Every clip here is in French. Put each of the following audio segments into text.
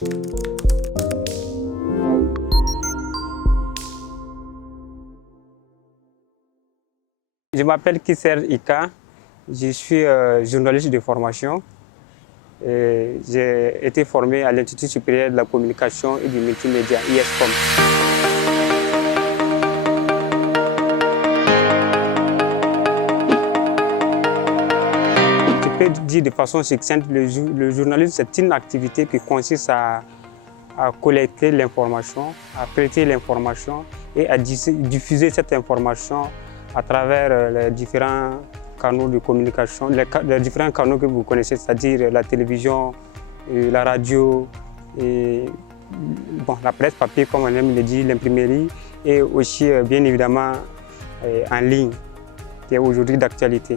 Je m'appelle Kisser Ika, je suis journaliste de formation. J'ai été formé à l'Institut supérieur de la communication et du multimédia, ISCOM. Je peux dire de façon succincte, le journalisme, c'est une activité qui consiste à collecter l'information, à traiter l'information et à diffuser cette information à travers les différents canaux de communication, les différents canaux que vous connaissez, c'est-à-dire la télévision, la radio, et, la presse papier, comme on aime le dire, l'imprimerie, et aussi bien évidemment en ligne, qui est aujourd'hui d'actualité.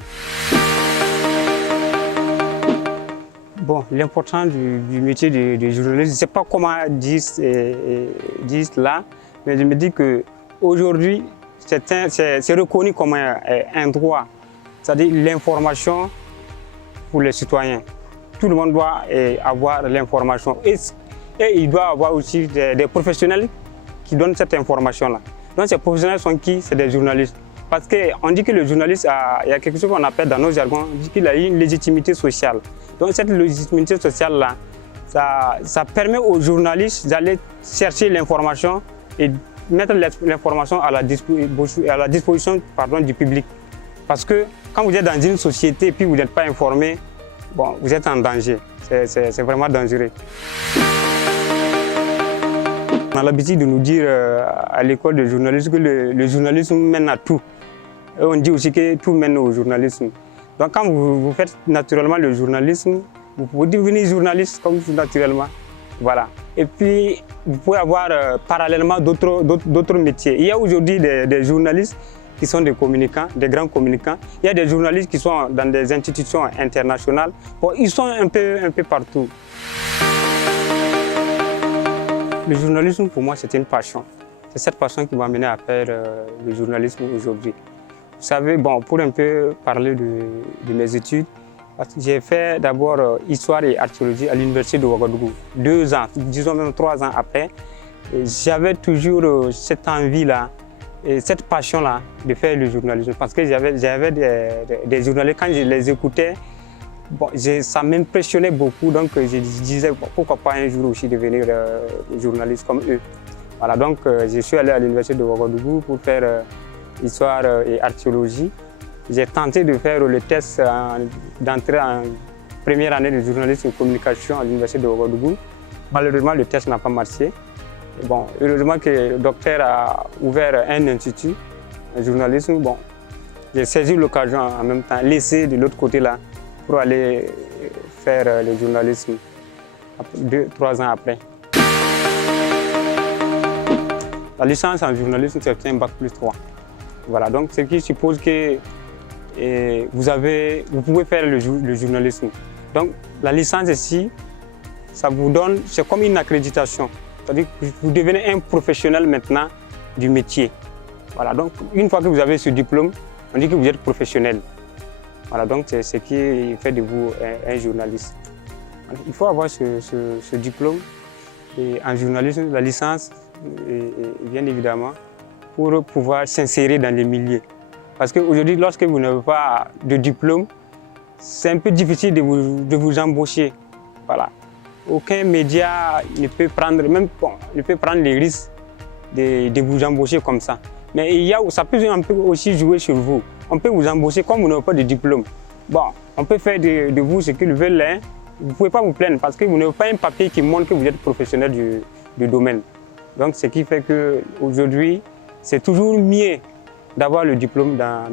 Bon, l'important du métier de journaliste, je ne sais pas comment dire cela, mais je me dis qu'aujourd'hui, c'est reconnu comme un droit, c'est-à-dire l'information pour les citoyens. Tout le monde doit avoir l'information et il doit avoir aussi des professionnels qui donnent cette information-là. Donc ces professionnels sont qui? C'est des journalistes. Parce qu'on dit que le journaliste, il y a quelque chose qu'on appelle dans nos jargons, on dit qu'il a une légitimité sociale. Donc cette légitimité sociale-là, ça permet aux journalistes d'aller chercher l'information et mettre l'information à la disposition du public. Parce que quand vous êtes dans une société et puis vous n'êtes pas informé, bon, vous êtes en danger. C'est vraiment dangereux. On a l'habitude de nous dire à l'école de journalisme que le journalisme mène à tout. Et on dit aussi que tout mène au journalisme. Donc quand vous faites naturellement le journalisme, vous pouvez devenir journaliste comme naturellement. Voilà. Et puis, vous pouvez avoir parallèlement d'autres métiers. Il y a aujourd'hui des journalistes qui sont des communicants, des grands communicants. Il y a des journalistes qui sont dans des institutions internationales. Bon, ils sont un peu partout. Le journalisme, pour moi, c'est une passion. C'est cette passion qui m'a amené à faire le journalisme aujourd'hui. Vous savez, bon, pour un peu parler de mes études, j'ai fait d'abord histoire et archéologie à l'université de Ouagadougou. 2 ans, disons même 3 ans après, j'avais toujours cette envie-là et cette passion-là de faire le journalisme. Parce que j'avais des journalistes, quand je les écoutais, bon, ça m'impressionnait beaucoup. Donc je disais, bon, pourquoi pas un jour aussi devenir journaliste comme eux. Voilà, donc je suis allé à l'université de Ouagadougou pour faire histoire et archéologie. J'ai tenté de faire le test d'entrée en première année de journalisme et communication à l'université de Ouagadougou. Malheureusement, le test n'a pas marché. Et bon, heureusement que le docteur a ouvert un institut, un journalisme. Bon, j'ai saisi l'occasion en même temps, laissé de l'autre côté là, pour aller faire le journalisme 2-3 ans après. La licence en journalisme, c'est un bac plus 3. Voilà, donc ce qui suppose que vous pouvez faire le journalisme. Donc la licence ici, ça vous donne, c'est comme une accréditation. C'est-à-dire que vous devenez un professionnel maintenant du métier. Voilà, donc une fois que vous avez ce diplôme, on dit que vous êtes professionnel. Voilà, donc c'est ce qui fait de vous un journaliste. Alors, il faut avoir ce diplôme en journalisme, la licence, bien évidemment, pour pouvoir s'insérer dans les milieux. Parce qu'aujourd'hui, lorsque vous n'avez pas de diplôme, c'est un peu difficile de vous embaucher. Voilà. Aucun média ne peut prendre, les risques de vous embaucher comme ça. Mais ça peut un peu aussi jouer sur vous. On peut vous embaucher comme vous n'avez pas de diplôme. Bon, on peut faire de vous ce qu'ils veulent. Hein. Vous ne pouvez pas vous plaindre parce que vous n'avez pas un papier qui montre que vous êtes professionnel du domaine. Donc, ce qui fait qu'aujourd'hui, c'est toujours mieux d'avoir le diplôme dans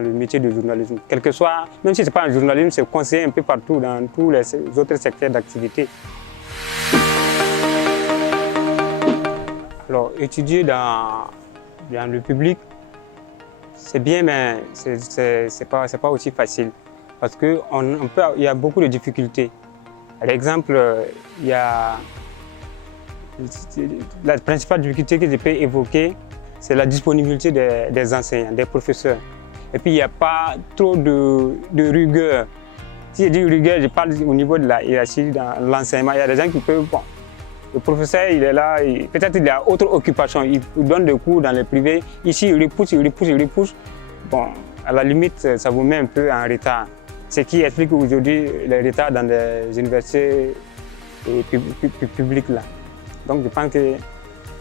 le métier de journalisme. Quel que soit, même si ce n'est pas un journalisme, c'est conseillé un peu partout dans tous les autres secteurs d'activité. Alors, étudier dans le public, c'est bien, mais ce n'est pas aussi facile. Parce qu'il y a beaucoup de difficultés. Par exemple, il y a la principale difficulté que je peux évoquer, c'est la disponibilité des enseignants, des professeurs. Et puis, il n'y a pas trop de rigueur. Si je dis rigueur, je parle au niveau de la hiérarchie dans l'enseignement. Il y a des gens qui peuvent Le professeur, il est là, peut-être il a autre occupation, il donne des cours dans le privé. Ici, il repousse. Bon, à la limite, ça vous met un peu en retard. Ce qui explique aujourd'hui le retard dans les universités publiques là. Donc je pense que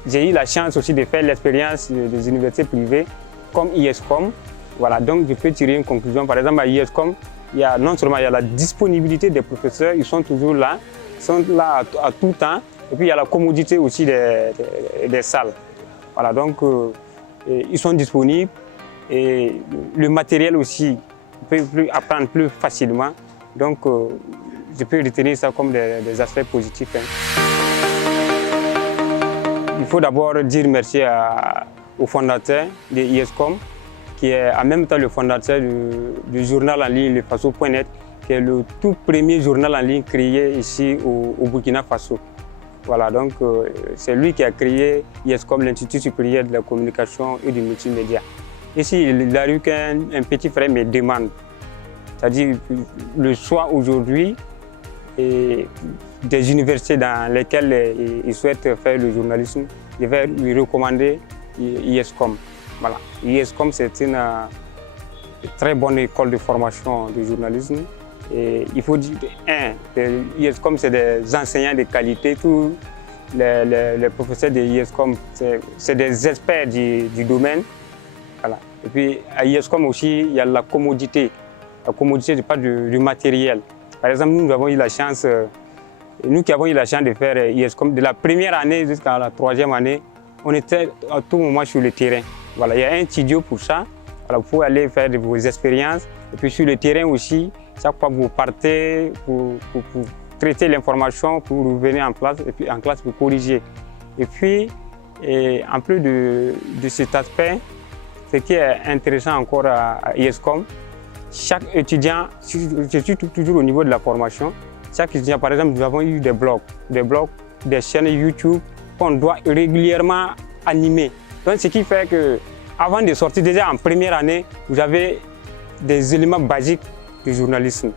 j'ai eu la chance aussi de faire l'expérience des universités privées comme ISCOM. Voilà, donc je peux tirer une conclusion. Par exemple, à ISCOM, non seulement il y a la disponibilité des professeurs, ils sont toujours là, à tout temps. Et puis il y a la commodité aussi des salles. Voilà, donc ils sont disponibles et le matériel aussi peut apprendre plus facilement. Donc je peux retenir ça comme des aspects positifs. Il faut d'abord dire merci au fondateur de ISCOM, qui est en même temps le fondateur du journal en ligne lefaso.net, qui est le tout premier journal en ligne créé ici au Burkina Faso. Voilà, donc c'est lui qui a créé ISCOM, l'Institut supérieur de la communication et du multimédia. Ici, il a eu qu'un petit frère me demande, c'est-à-dire le choix aujourd'hui des universités dans lesquelles il souhaite faire le journalisme, je vais lui recommander ISCOM. Voilà. ISCOM, c'est une très bonne école de formation de journalisme. Et il faut dire, ISCOM, c'est des enseignants de qualité. Tous les professeurs de ISCOM, c'est des experts du domaine. Voilà. Et puis, à ISCOM aussi, il y a la commodité. La commodité, je parle du matériel. Par exemple, nous avons eu la chance, de faire ISCOM de la première année jusqu'à la troisième année. On était à tout moment sur le terrain. Voilà, il y a un studio pour ça. Voilà, vous pouvez aller faire vos expériences. Et puis sur le terrain aussi, chaque fois que vous partez pour traiter l'information, pour revenir en classe, et puis en classe pour corriger. Et puis, en plus de cet aspect, ce qui est intéressant encore à ISCOM, chaque étudiant, je suis toujours au niveau de la formation, chaque étudiant, par exemple, nous avons eu des blogs, des chaînes YouTube qu'on doit régulièrement animer. Donc, ce qui fait que avant de sortir, déjà en première année, vous avez des éléments basiques du journalisme.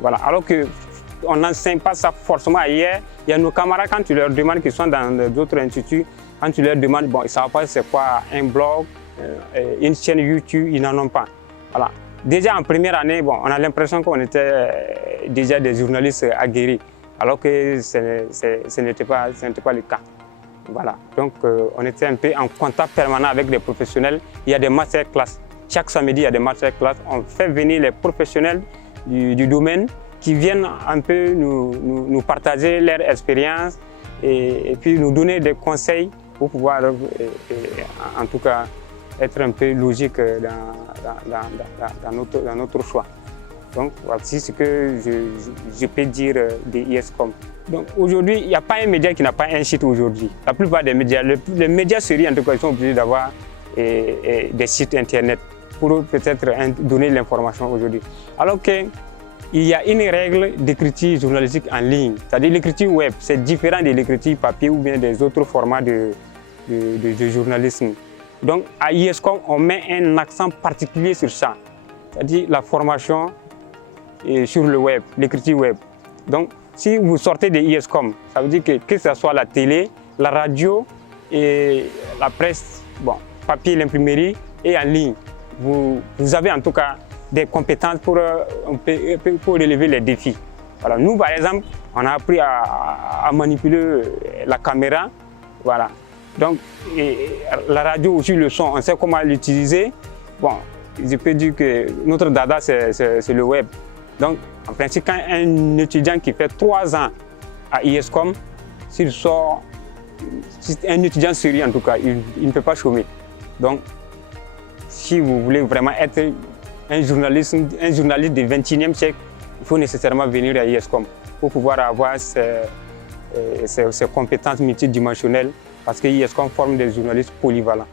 Voilà. Alors qu'on n'enseigne pas ça forcément ailleurs. Il y a nos camarades, quand tu leur demandes, qui sont dans d'autres instituts, quand tu leur demandes, bon, ils ne savent pas c'est quoi un blog, une chaîne YouTube, ils n'en ont pas. Voilà. Déjà en première année, bon, on a l'impression qu'on était déjà des journalistes aguerris, alors que ce n'était pas le cas. Voilà. Donc on était un peu en contact permanent avec des professionnels. Il y a des masterclass. Chaque samedi, il y a des masterclass. On fait venir les professionnels du domaine qui viennent un peu nous partager leur expérience et puis nous donner des conseils pour pouvoir, en tout cas, être un peu logique dans notre choix. Donc, voici ce que je peux dire de ISCOM. Donc, aujourd'hui, il n'y a pas un média qui n'a pas un site aujourd'hui. La plupart des médias, les médias sérieux, en tout cas, ils sont obligés d'avoir des sites internet pour peut-être donner l'information aujourd'hui. Alors qu'il y a une règle d'écriture journalistique en ligne, c'est-à-dire l'écriture web, c'est différent de l'écriture papier ou bien des autres formats de journalisme. Donc, à ISCOM, on met un accent particulier sur ça, c'est-à-dire la formation sur le web, l'écriture web. Donc, si vous sortez de ISCOM, ça veut dire que ce soit la télé, la radio et la presse, bon, papier, l'imprimerie et en ligne, vous avez en tout cas des compétences pour relever les défis. Voilà. Nous, par exemple, on a appris à manipuler la caméra. Voilà. Donc, la radio aussi, le son, on sait comment l'utiliser. Bon, je peux dire que notre dada, c'est le web. Donc, en principe, quand un étudiant qui fait 3 ans à ISCOM, s'il sort, si un étudiant sérieux en tout cas, il ne peut pas chômer. Donc, si vous voulez vraiment être un journaliste du XXIe siècle, il faut nécessairement venir à ISCOM pour pouvoir avoir ces compétences multidimensionnelles, parce que ISCOM forme des journalistes polyvalents.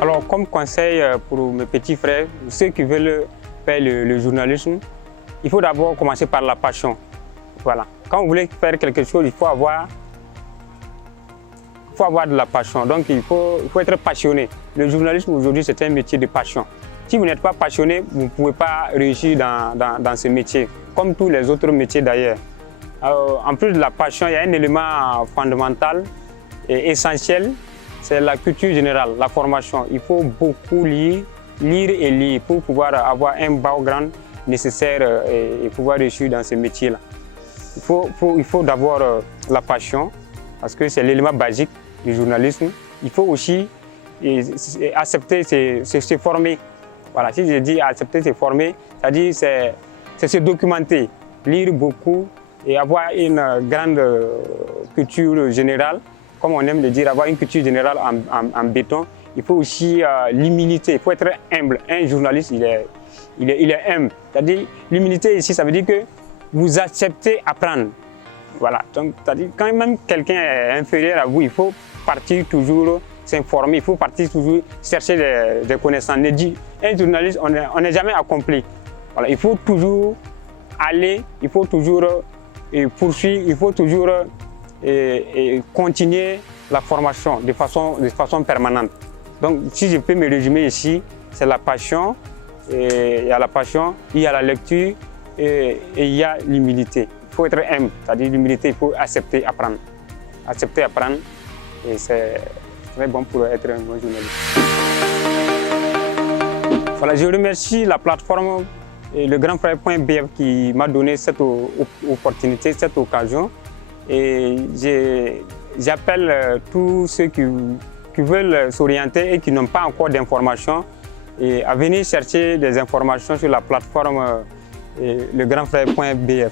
Alors, comme conseil pour mes petits frères, ceux qui veulent faire le journalisme, il faut d'abord commencer par la passion. Voilà. Quand vous voulez faire quelque chose, il faut avoir de la passion. Donc, il faut être passionné. Le journalisme aujourd'hui, c'est un métier de passion. Si vous n'êtes pas passionné, vous ne pouvez pas réussir dans ce métier, comme tous les autres métiers d'ailleurs. En plus de la passion, il y a un élément fondamental et essentiel, c'est la culture générale, la formation. Il faut beaucoup lire et lire pour pouvoir avoir un background nécessaire et pouvoir réussir dans ce métier-là. Il faut d'abord la passion, parce que c'est l'élément basique du journalisme. Il faut aussi accepter se former. Voilà, si je dis accepter se former, c'est-à-dire c'est se documenter, lire beaucoup et avoir une grande culture générale, comme on aime le dire, avoir une culture générale en béton. Il faut aussi l'humilité, il faut être humble. Un journaliste, il est humble. C'est-à-dire, l'humilité ici, ça veut dire que vous acceptez apprendre. Voilà, donc c'est-à-dire quand même quelqu'un est inférieur à vous, il faut partir toujours s'informer, il faut partir toujours chercher des connaissances. Un journaliste, on n'est jamais accompli. Voilà, il faut toujours aller, il faut toujours poursuivre, il faut toujours continuer la formation de façon permanente. Donc, si je peux me résumer ici, c'est la passion, il y a la passion, il y a la lecture et il y a l'humilité. Il faut être humble, c'est-à-dire l'humilité, il faut accepter, apprendre. Accepter, apprendre, et c'est très bon pour être un bon journaliste. Voilà, je remercie la plateforme et le grandfrère.bf qui m'a donné cette opportunité, cette occasion. Et j'appelle tous ceux qui veulent s'orienter et qui n'ont pas encore d'informations à venir chercher des informations sur la plateforme le grandfrère.bf.